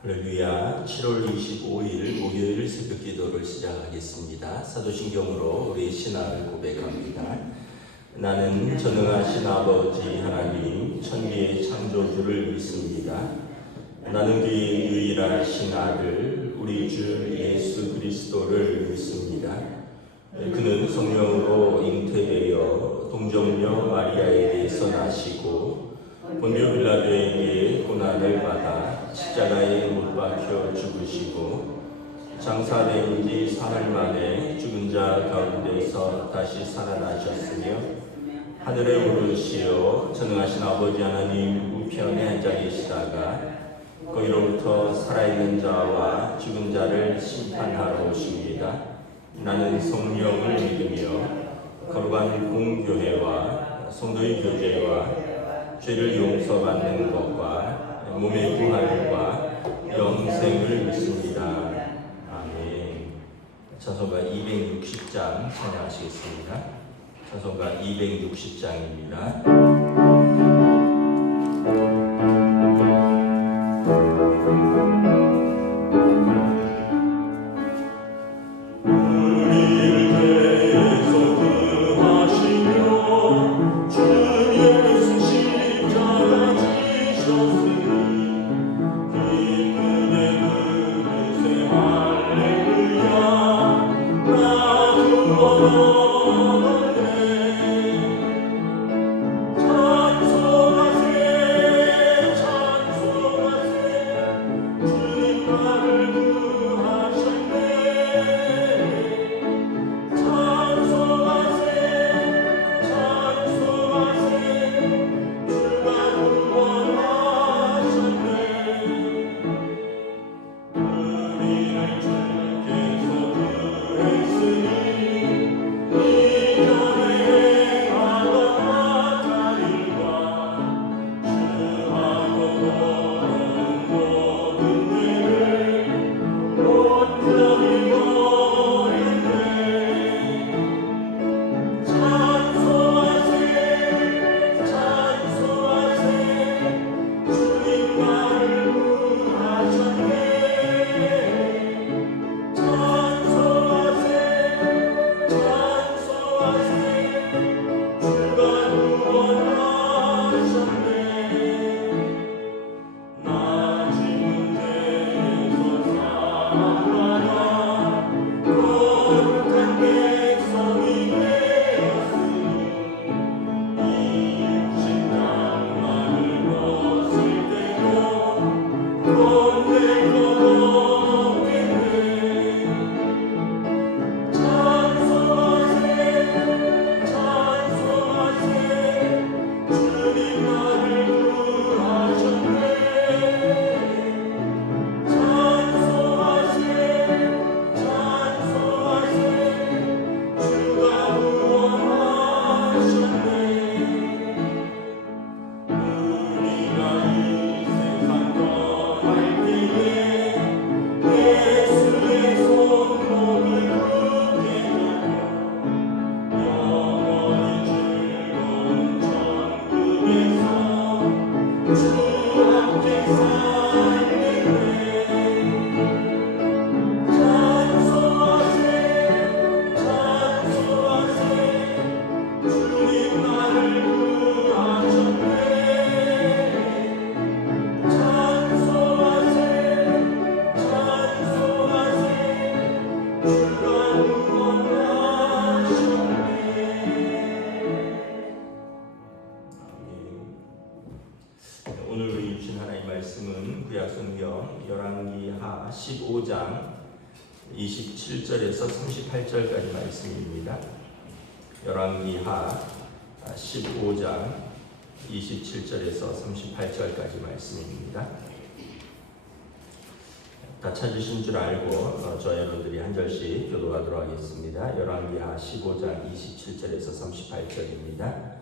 할렐루야. 7월 25일 목요일 새벽 기도를 시작하겠습니다. 사도신경으로 우리 신앙을 고백합니다. 나는 전능하신 아버지 하나님 천지의 창조주를 믿습니다. 나는 그의 유일하신 아들 우리 주 예수 그리스도를 믿습니다. 그는 성령으로 잉태되어 동정녀 마리아에게서 나시고 본디오 빌라도에게 고난을 받아 십자가에 못 박혀 죽으시고 장사된 지 사흘 만에 죽은 자 가운데서 다시 살아나셨으며 하늘에 오르시어 전능하신 아버지 하나님 우편에 앉아 계시다가 거기로부터 살아있는 자와 죽은 자를 심판하러 오십니다. 나는 성령을 믿으며 거룩한 공교회와 성도의 교제와 죄를 용서받는 것과 몸의 부활과 영생을 믿습니다. 아멘. 찬송가 260장 찬양하시겠습니다. 찬송가 260장입니다. 오늘 우리 주신 하나님 말씀은 구약성경 열왕기하 15장 27절에서 38절까지 말씀입니다. 열왕기하 15장 27절에서 38절까지 말씀입니다. 다 찾으신 줄 알고 저 여러분들이 한 절씩 교도하도록 하겠습니다. 열왕기하 15장 27절에서 38절입니다.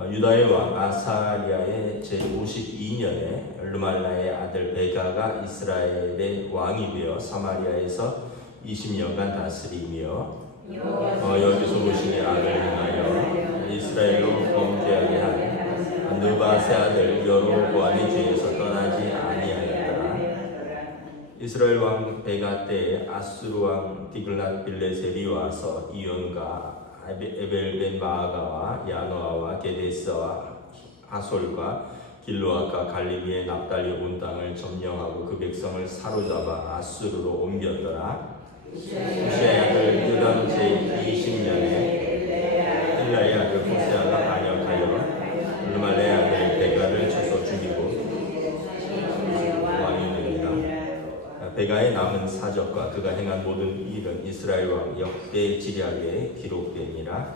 유다의 왕 아사리아의 제52년에 르말라의 아들 베가가 이스라엘의 왕이 되어 사마리아에서 20년간 다스리며 여기서 보시니 악을 행하여 이스라엘로 범죄하게 한 느바세 아들 여로보암의 죄에서 떠나지 이스라엘 왕 베가 때에 아수르 왕 디글랏 빌레셀이 와서 이온과 에벨벤 마아가와 야노아와 게데스와 하솔과 길로아과 갈리비의 납달리 온 땅을 점령하고 그 백성을 사로잡아 아수르로 옮겼더라. 우시아의 아들 요담 제20년에 엘라의 아들 호세아가 반역하여 르말레의 아들 베가를 쳐서 죽이고 왕이 되니라. 베가의 남은 사적과 그가 행한 모든 일은 이스라엘 왕 역대 지략에 기록되니라.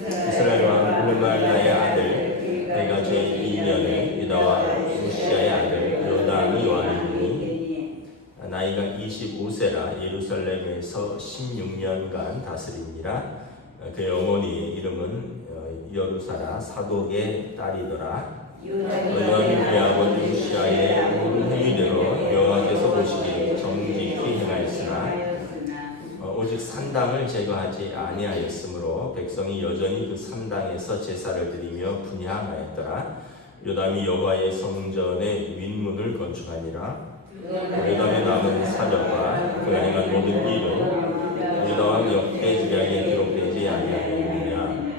이스라엘 왕 르말라의 아들 베가 제2년에 유다와 우시아의 아들 요담이 왕이니 나이가 25세라 예루살렘에서 16년간 다스리니라. 그의 어머니의 이름은 여루사라 사독의 딸이더라. 요담이 그의 아버지 우시아의 모든 행위대로 여호와께서 보시기에 정직히 행하였으나 오직 산당을 제거하지 아니하였으므로 백성이 여전히 그 산당에서 제사를 드리며 분향하였더라. 요담이 여호와의 성전의 윗문을 건축하니라. 요담의 남은 사적과 그가 행한 모든 일은 유다왕 역대지략에 기록되지 아니하였느냐.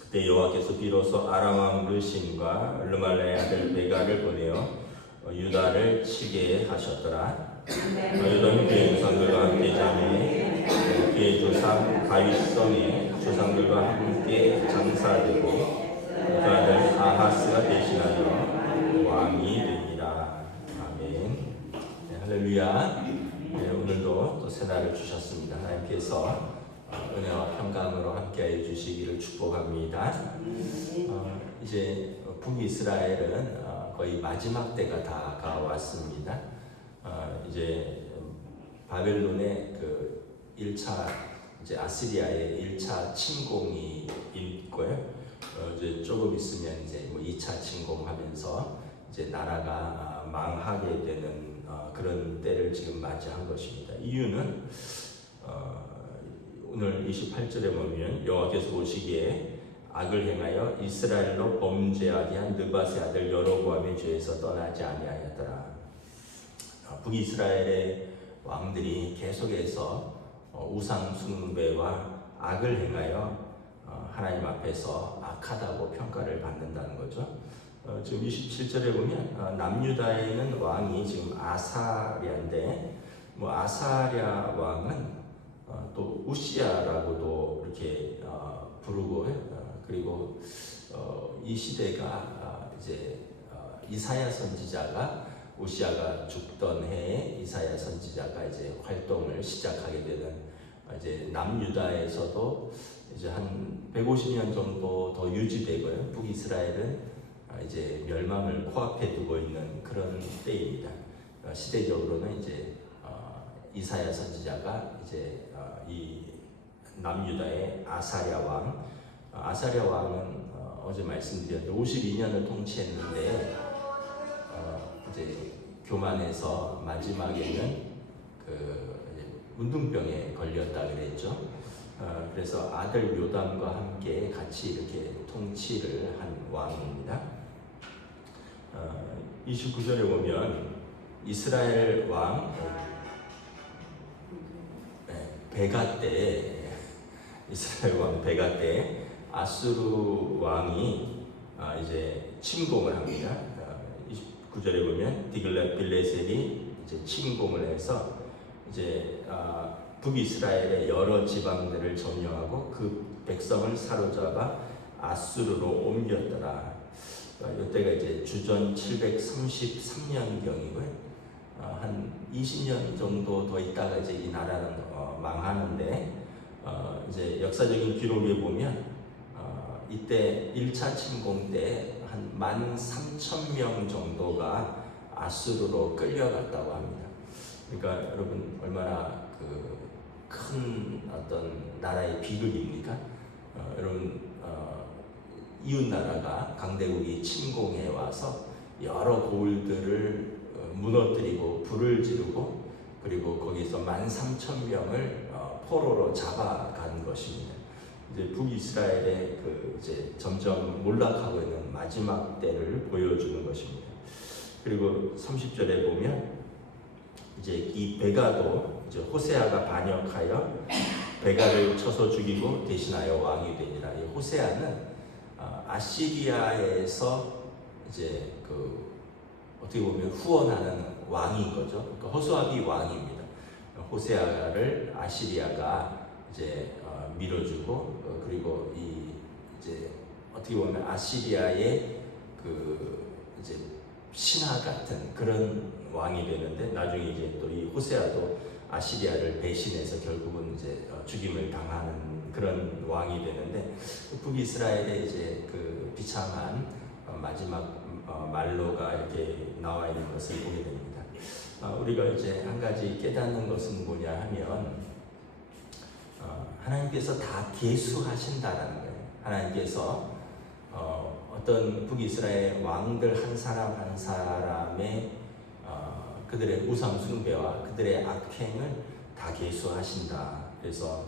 그때 여호와께서 비로소 아람 왕 르신과 르말레의 아들 베가를 보내어 유다를 치게 하셨더라. 요담이 그의 조상들과 함께 잠에 그의 조상 다윗성의 조상들과 함께 장사되고 그 아들 아하스가 대신하여 왕이 되니라. 아멘. 네, 할렐루야. 네, 오늘도 또 새날을 주셨습니다. 하나님께서 은혜와 평강으로 함께해 주시기를 축복합니다. 이제 북이스라엘은 거의 마지막 때가 다가왔습니다. 이제 바벨론의 그 1차 이제 아시리아의 1차 침공이 있고요. 이제 조금 있으면 이제 뭐 2차 침공하면서 이제 나라가 망하게 되는 그런 때를 지금 맞이한 것입니다. 이유는 오늘 28절에 보면 여호와께서 보시기에 악을 행하여 이스라엘로 범죄하게 한 느밧의 아들 여로보암의 죄에서 떠나지 아니하였더라. 북이스라엘의 왕들이 계속해서 우상 숭배와 악을 행하여 하나님 앞에서 악하다고 평가를 받는다는 거죠. 지금 27절에 보면 남유다에는 왕이 지금 아사랴인데 아사랴 왕은 또 우시아라고도 이렇게 부르고 그리고 이 시대가 이제 이사야 선지자가 우시아가 죽던 해에 이사야 선지자가 이제 활동을 시작하게 되는 이제 남유다에서도 이제 한 150년 정도 더 유지되고요. 북이스라엘은 이제 멸망을 코앞에 두고 있는 그런 때입니다. 시대적으로는 이제 이사야 선지자가 이제 이 남유다의 아사랴 왕은 어제 말씀드렸는데 52년을 통치했는데 이제 교만해서 마지막에는 그 문둥병에 걸렸다 그랬죠. 그래서 아들 요담과 함께 같이 이렇게 통치를 한 왕입니다. 29절에 보면 이스라엘 왕 베가 때 이스라엘 왕 베가 때 아수르 왕이 이제 침공을 합니다. 29절에 보면 디글랏 빌레셀이 이제 침공을 해서 이제 북이스라엘의 여러 지방들을 점령하고 그 백성을 사로잡아 아수르로 옮겼더라. 이때가 이제 주전 733년경이고요. 한 20년 정도 더 있다가 이제 이 나라는 망하는데 이제 역사적인 기록에 보면 이때 1차 침공 때 한 13,000명 정도가 아수르로 끌려갔다고 합니다. 그러니까 여러분 얼마나 그 큰 어떤 나라의 비극입니까? 여러분 이웃 나라가 강대국이 침공해 와서 여러 고을들을 무너뜨리고 불을 지르고 그리고 거기서 13,000명을 포로로 잡아간 것입니다. 이제 북이스라엘의 그 이제 점점 몰락하고 있는 마지막 때를 보여주는 것입니다. 그리고 30절에 보면 이제 이 베가도 이제 호세아가 반역하여 베가를 쳐서 죽이고 대신하여 왕이 되니라. 이 호세아는 아시리아에서 이제 그 어떻게 보면 후원하는 왕인 거죠. 그러니까 호소아비 왕입니다. 호세아를 아시리아가 이제 밀어주고 그리고 이 이제 어떻게 보면 아시리아의 그 이제 신하 같은 그런 왕이 되는데 나중에 이제 또 이 호세아도 아시리아를 배신해서 결국은 이제 죽임을 당하는 그런 왕이 되는데 북이스라엘의 이제 그 비참한 마지막 말로가 이렇게 나와 있는 것을 보게 됩니다. 우리가 이제 한 가지 깨닫는 것은 뭐냐 하면 하나님께서 다 계수하신다라는 거예요. 하나님께서 어떤 북이스라엘 왕들 한 사람 한 사람의 그들의 우상 숭배와 그들의 악행을 다 계수하신다. 그래서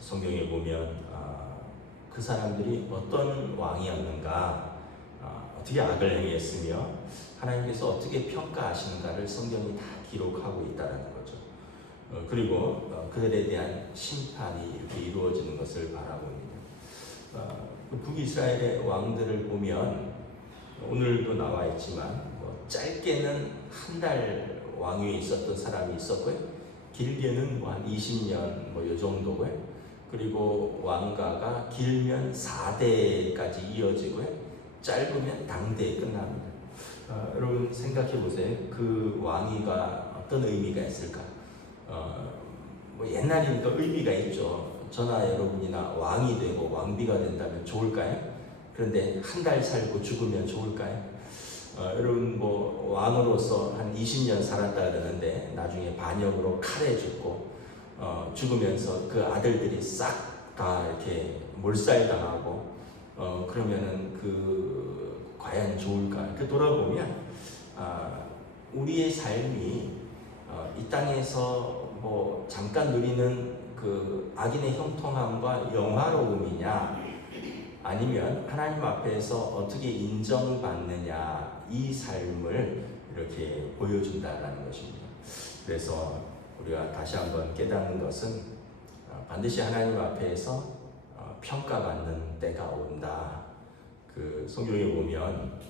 성경에 보면 그 사람들이 어떤 왕이었는가, 어떻게 악을 행했으며 하나님께서 어떻게 평가하시는가를 성경이 다 기록하고 있다는 거죠. 그리고 그들에 대한 심판이 이렇게 이루어지는 것을 바라봅니다. 북이스라엘의 왕들을 보면 오늘도 나와 있지만 짧게는 한 달 왕위에 있었던 사람이 있었고요. 길게는 한 20년 요 정도고요. 그리고 왕가가 길면 4대까지 이어지고요. 짧으면 당대에 끝납니다. 여러분 생각해 보세요. 그 왕위가 어떤 의미가 있을까? 옛날이니까 의미가 있죠. 저나 여러분이나 왕이 되고 왕비가 된다면 좋을까요? 그런데 한 달 살고 죽으면 좋을까요? 여러분 왕으로서 한 20년 살았다 그러는데 나중에 반역으로 칼에 죽고 죽으면서 그 아들들이 싹 다 이렇게 몰살당하고 그러면은 그 과연 좋을까? 그 돌아보면 우리의 삶이 이 땅에서 잠깐 누리는 그 악인의 형통함과 영화로움이냐 아니면 하나님 앞에서 어떻게 인정받느냐 이 삶을 이렇게 보여준다라는 것입니다. 그래서 우리가 다시 한번 깨닫는 것은 반드시 하나님 앞에서 평가받는 때가 온다. 그 성경에 보면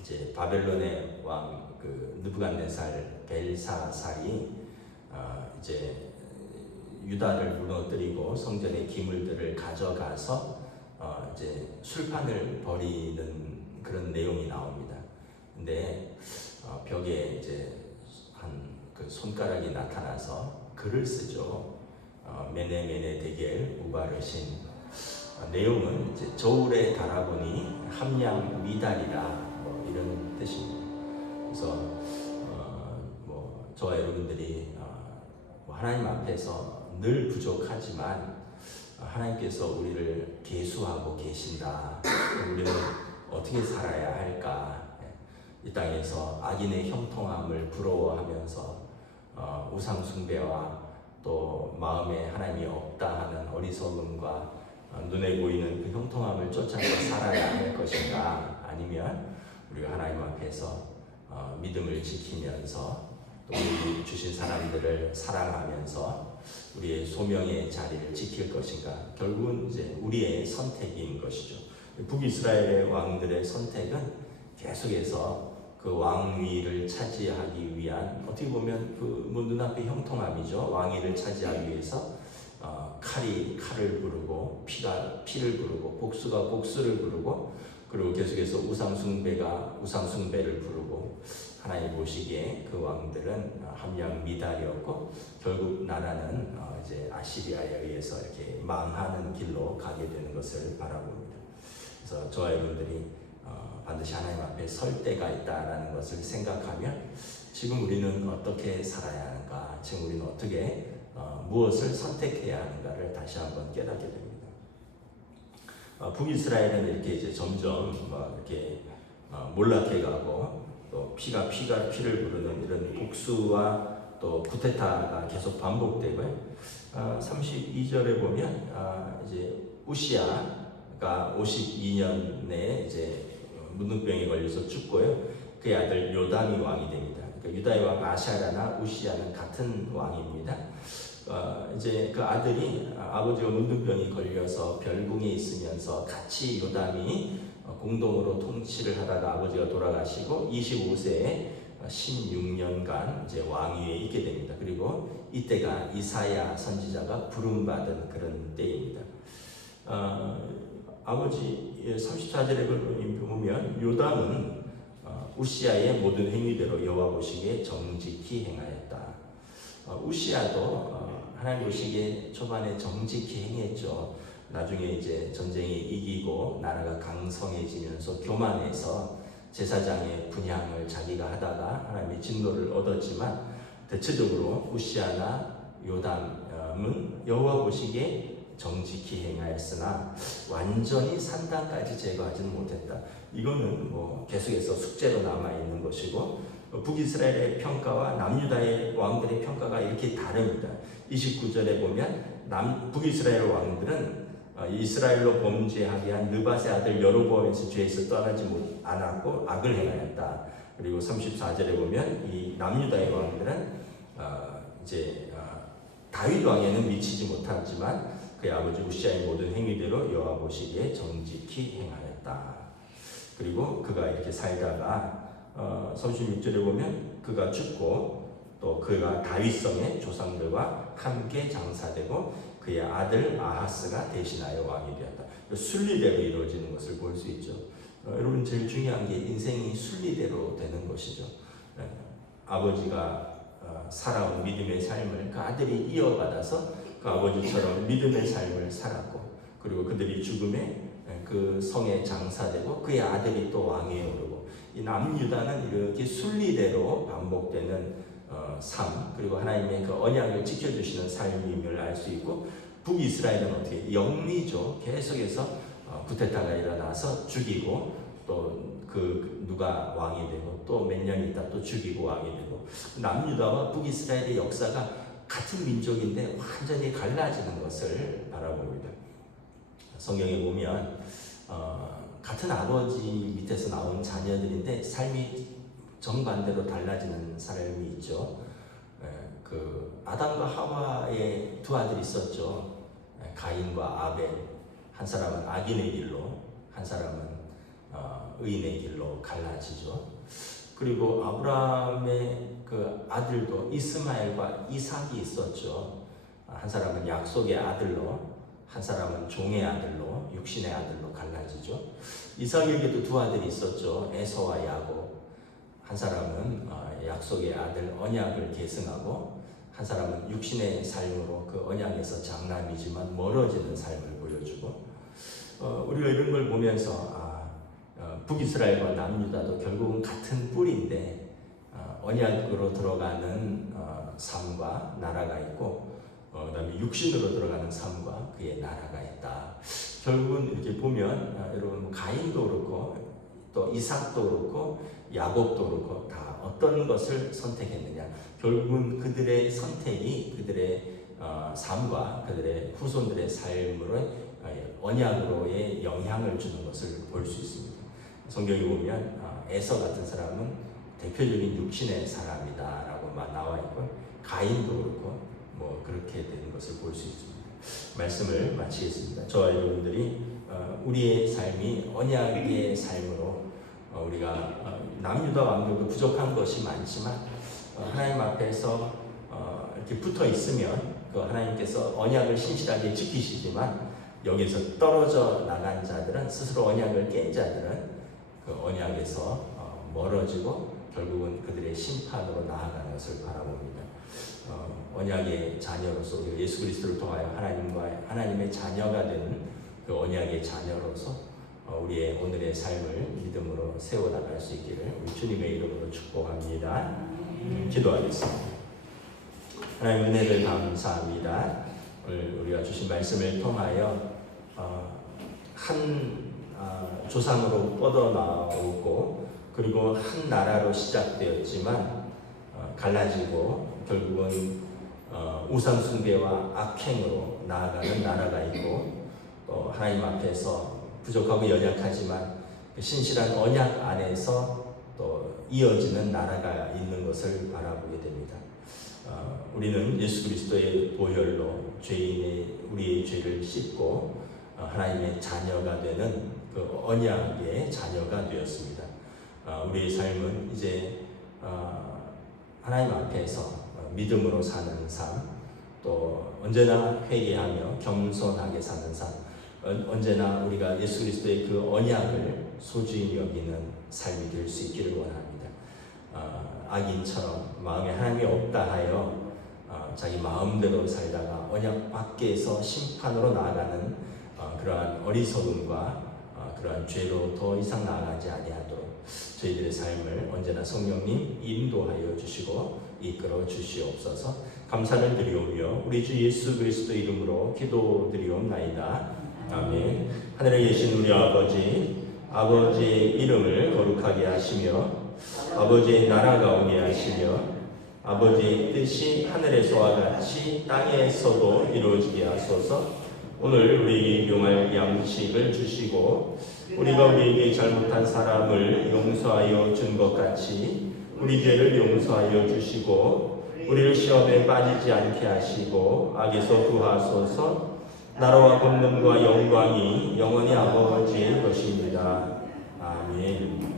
이제 바벨론의 왕 그 느부갓네살 벨사살이 이제 유다를 무너뜨리고 성전의 기물들을 가져가서 이제 술판을 벌이는 그런 내용이 나옵니다. 근데 벽에 이제 한 그 손가락이 나타나서 글을 쓰죠. 메네 메네 데겔 우바르신. 내용은 이제 저울에 달아보니 함량 미달이라 이런 뜻입니다. 그래서 저와 여러분들이 하나님 앞에서 늘 부족하지만 하나님께서 우리를 계수하고 계신다. 우리는 어떻게 살아야 할까? 이 땅에서 악인의 형통함을 부러워하면서 우상 숭배와 또 마음에 하나님이 없다 하는 어리석음과 눈에 보이는 그 형통함을 쫓아서 살아야 할 것인가? 아니면 우리가 하나님 앞에서 믿음을 지키면서 또 우리 주신 사람들을 사랑하면서 우리의 소명의 자리를 지킬 것인가? 결국은 이제 우리의 선택인 것이죠. 북이스라엘의 왕들의 선택은 계속해서 그 왕위를 차지하기 위한 어떻게 보면 그 눈앞의 형통함이죠. 왕위를 차지하기 위해서 칼이 칼을 부르고 피가 피를 부르고 복수가 복수를 부르고 그리고 계속해서 우상숭배가 우상숭배를 부르고 하나님 보시기에 그 왕들은 함량 미달이었고 결국 나라는 이제 아시리아에 의해서 이렇게 망하는 길로 가게 되는 것을 바라봅니다. 그래서 저와 여러분들이 반드시 하나님 앞에 설 때가 있다라는 것을 생각하면 지금 우리는 어떻게 살아야 하는가, 지금 우리는 어떻게 무엇을 선택해야 하는가를 다시 한번 깨닫게 됩니다. 북이스라엘은 이렇게 이제 점점 이렇게 몰락해가고 또 피가 피를 부르는 이런 복수와 또 쿠데타가 계속 반복되고요. 32절에 보면 이제 우시아가 52년에 이제 문둥병에 걸려서 죽고요. 그의 아들 요담이 왕이 됩니다. 그러니까 유다의 왕 아샤랴나 우시야는 같은 왕입니다. 이제 그 아들이 아버지가 문둥병이 걸려서 별궁에 있으면서 같이 요담이 공동으로 통치를 하다가 아버지가 돌아가시고 25세에 16년간 이제 왕위에 있게 됩니다. 그리고 이때가 이사야 선지자가 부름받은 그런 때입니다. 아버지 34절에 보면 요담은 우시야의 모든 행위대로 여호와 보시기에 정직히 행하였다. 우시야도 하나님 보시기에 초반에 정직히 행했죠. 나중에 이제 전쟁이 이기고 나라가 강성해지면서 교만해서 제사장의 분향을 자기가 하다가 하나님의 진노를 얻었지만 대체적으로 우시야나 요담은 여호와 보시기에 정직히 행하였으나 완전히 산당까지 제거하지는 못했다. 이거는 뭐 계속해서 숙제로 남아 있는 것이고 북이스라엘의 평가와 남유다의 왕들의 평가가 이렇게 다릅니다. 29절에 보면 북이스라엘 왕들은 이스라엘로 범죄하게 한 느밧의 아들 여로보암에서 죄에서 떠나지 않았고 악을 행하였다. 그리고 34절에 보면 이 남유다의 왕들은 이제 다윗 왕에는 미치지 못했지만 그의 아버지 우시야의 모든 행위대로 여호와 보시기에 정직히 행하였다. 그리고 그가 이렇게 살다가 36절에 보면 그가 죽고 또 그가 다윗성의 조상들과 함께 장사되고 그의 아들 아하스가 대신하여 왕이 되었다. 순리대로 이루어지는 것을 볼 수 있죠. 여러분 제일 중요한 게 인생이 순리대로 되는 것이죠. 아버지가 살아온 믿음의 삶을 그 아들이 이어받아서 그 아버지처럼 믿음의 삶을 살았고 그리고 그들이 죽음에 그 성에 장사되고 그의 아들이 또 왕위에 오르고 이 남유다는 이렇게 순리대로 반복되는 삶 그리고 하나님의 그 언약을 지켜주시는 삶임을 알 수 있고 북이스라엘은 어떻게 영리죠. 계속해서 쿠데타가 일어나서 죽이고 또 그 누가 왕이 되고 또 몇 년 있다 또 죽이고 왕이 되고 남유다와 북이스라엘의 역사가 같은 민족인데 완전히 갈라지는 것을 바라봅니다. 성경에 보면 같은 아버지 밑에서 나온 자녀들인데 삶이 정반대로 달라지는 사람이 있죠. 그 아담과 하와의 두 아들이 있었죠. 가인과 아벨. 한 사람은 악인의 길로, 한 사람은 의인의 길로 갈라지죠. 그리고 아브라함의 그 아들도 이스마엘과 이삭이 있었죠. 한 사람은 약속의 아들로, 한 사람은 종의 아들로, 육신의 아들로 갈라지죠. 이삭에게도 두 아들이 있었죠. 에서와 야곱. 한 사람은 약속의 아들 언약을 계승하고 한 사람은 육신의 삶으로 그 언약에서 장남이지만 멀어지는 삶을 보여주고 우리가 이런 걸 보면서 북이스라엘과 남유다도 결국은 같은 뿌리인데 언약으로 들어가는 삶과 나라가 있고 그다음에 육신으로 들어가는 삶과 그의 나라가 있다. 결국은 이렇게 보면 여러분 가인도 그렇고 또 이삭도 그렇고 야곱도 그렇고 다 어떤 것을 선택했느냐. 결국은 그들의 선택이 그들의 삶과 그들의 후손들의 삶으로 언약으로의 영향을 주는 것을 볼 수 있습니다. 성경에 보면 에서 같은 사람은 대표적인 육신의 사람이다라고 나와 있고 가인도 그렇고 뭐 그렇게 되는 것을 볼 수 있습니다. 말씀을 마치겠습니다. 저와 여러분들이 우리의 삶이 언약의 삶으로 우리가 남유다 왕들도 부족한 것이 많지만 하나님 앞에서 이렇게 붙어 있으면 그 하나님께서 언약을 신실하게 지키시지만 여기서 떨어져 나간 자들은 스스로 언약을 깬 자들은 그 언약에서 멀어지고 결국은 그들의 심판으로 나아가는 것을 바라봅니다. 언약의 자녀로서 예수 그리스도를 통하여 하나님의 자녀가 되는 그 언약의 자녀로서 우리의 오늘의 삶을 믿음으로 세워나갈 수 있기를 우리 주님의 이름으로 축복합니다. 기도하겠습니다. 하나님 은혜를 감사합니다. 오늘 우리가 주신 말씀을 통하여 한 조상으로 뻗어나오고 그리고 한 나라로 시작되었지만 갈라지고 결국은 우상 숭배와 악행으로 나아가는 나라가 있고 또 하나님 앞에서 부족하고 연약하지만 신실한 언약 안에서 또 이어지는 나라가 있는 것을 것을 바라보게 됩니다. 우리는 예수 그리스도의 보혈로 우리의 죄를 씻고 하나님의 자녀가 되는 그 언약의 자녀가 되었습니다. 우리의 삶은 이제 하나님 앞에서 믿음으로 사는 삶, 또 언제나 회개하며 겸손하게 사는 삶, 언제나 우리가 예수 그리스도의 그 언약을 소중히 여기는 삶이 될 수 있기를 원합니다. 악인처럼 마음에 하나님이 없다 하여 자기 마음대로 살다가 언약 밖에서 심판으로 나아가는 그러한 어리석음과 그러한 죄로 더 이상 나아가지 아니하도록 저희들의 삶을 언제나 성령님 인도하여 주시고 이끌어 주시옵소서. 감사를 드리오며 우리 주 예수 그리스도 이름으로 기도드리옵나이다. 아멘. 하늘에 계신 우리 아버지의 이름을 거룩하게 하시며 아버지의 나라가 오게 하시며 아버지의 뜻이 하늘에서와 같이 땅에서도 이루어지게 하소서. 오늘 우리에게 용할 양식을 주시고 우리가 우리에게 잘못한 사람을 용서하여 준 것 같이 우리 죄를 용서하여 주시고 우리를 시험에 빠지지 않게 하시고 악에서 구하소서. 나라와 권능과 영광이 영원히 아버지의 것입니다. 아멘.